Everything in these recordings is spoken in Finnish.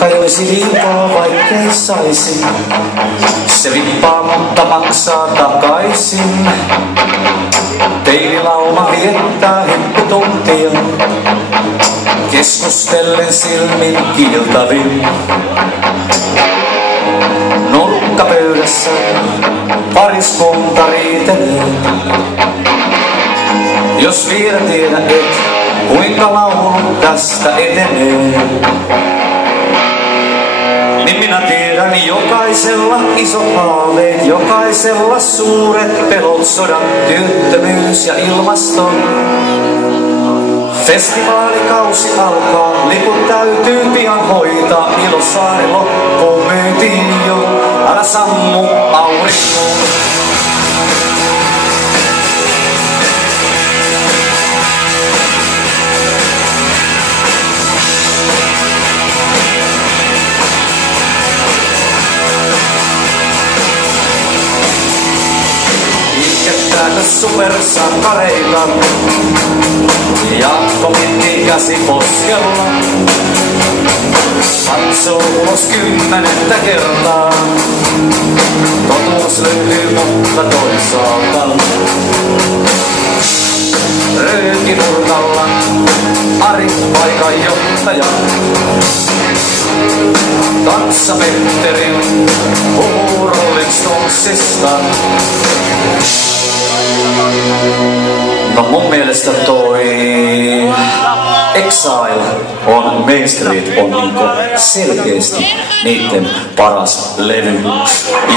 Vaikka joisi liikaa, vaikkei saisi, se vippaa, mutta maksaa takaisin. Teinilauma viettää hipputuntia, keskustellen silmin kiiltavin. Nurkkapöydässä pariskunta riitelee. Jos vielä tiedä et, kuinka laulu tästä etenee, niin minä tiedän jokaisella isot haaveet, jokaisella suuret pelot, sodat, työttömyys ja ilmasto. Festivaalikausi alkaa, liput täytyy pian hoitaa, Ilosaari loppuun myytiin jo, älä sammu aurinkoon. Itkettääkö supersankareita? Jaakko mitti käsi poskella, katsoo ulos 10 kertaa. Totuus löytyy, mutta toisaalta röökinurkalla Ari paikan johtaja. Kanssa Petterin puhuu Rolling Stonesista. No mun mielestä toi Exile on Main Street on niinku selkeästi niitten paras levy.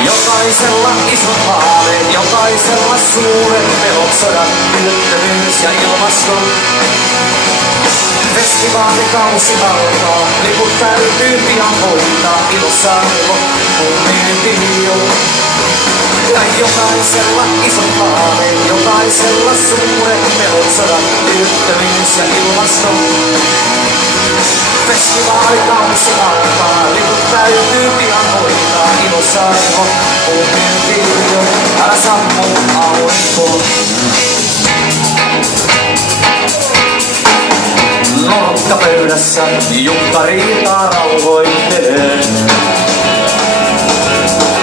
Jokaisella isot haaveet, jokaisella suuret pelot, sodat, työttömyys ja ilmasto. Festivaalikausi alkaa, liput täytyy pian hoitaa, Ilosaari loppuun myytiin jo. Ja jokaisella isot haaveet, jokaisella suuret pelot, sodat, työttömyys ja ilmasto. Festivaalikausi alkaa, liput täytyy pian hoitaa, Ilosaari loppuun myytiin jo. Älä sammu aurinkoon. Nurkkapöydässä Jukka riitaa rauhoittelee.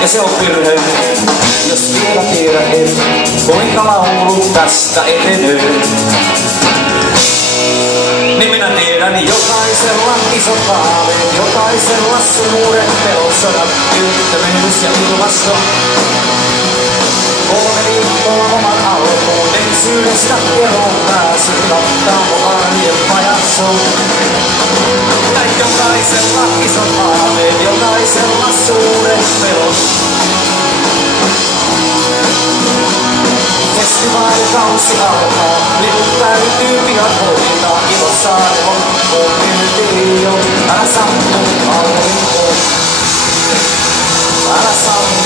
Ja se on virhe, jos vielä tiedät et, kuinka laulu tästä etenee. Niin minä tiedän jokaisella isot haaveet, jokaisella suuret pelot, sodat, työttömyys ja ilmasto. 3 viikkoa oman alkuun, ensyydestä eroon pääsin, Kattaamo arjen pajatsoon. Ja jokaisella isot haaveet, jokaisella suuret pelot. Festivaalikausi alkaa, liput täytyy pian hoitaa, Ilosaari loppuun myytiin jo. Älä sammu aurinkoon, älä sammu.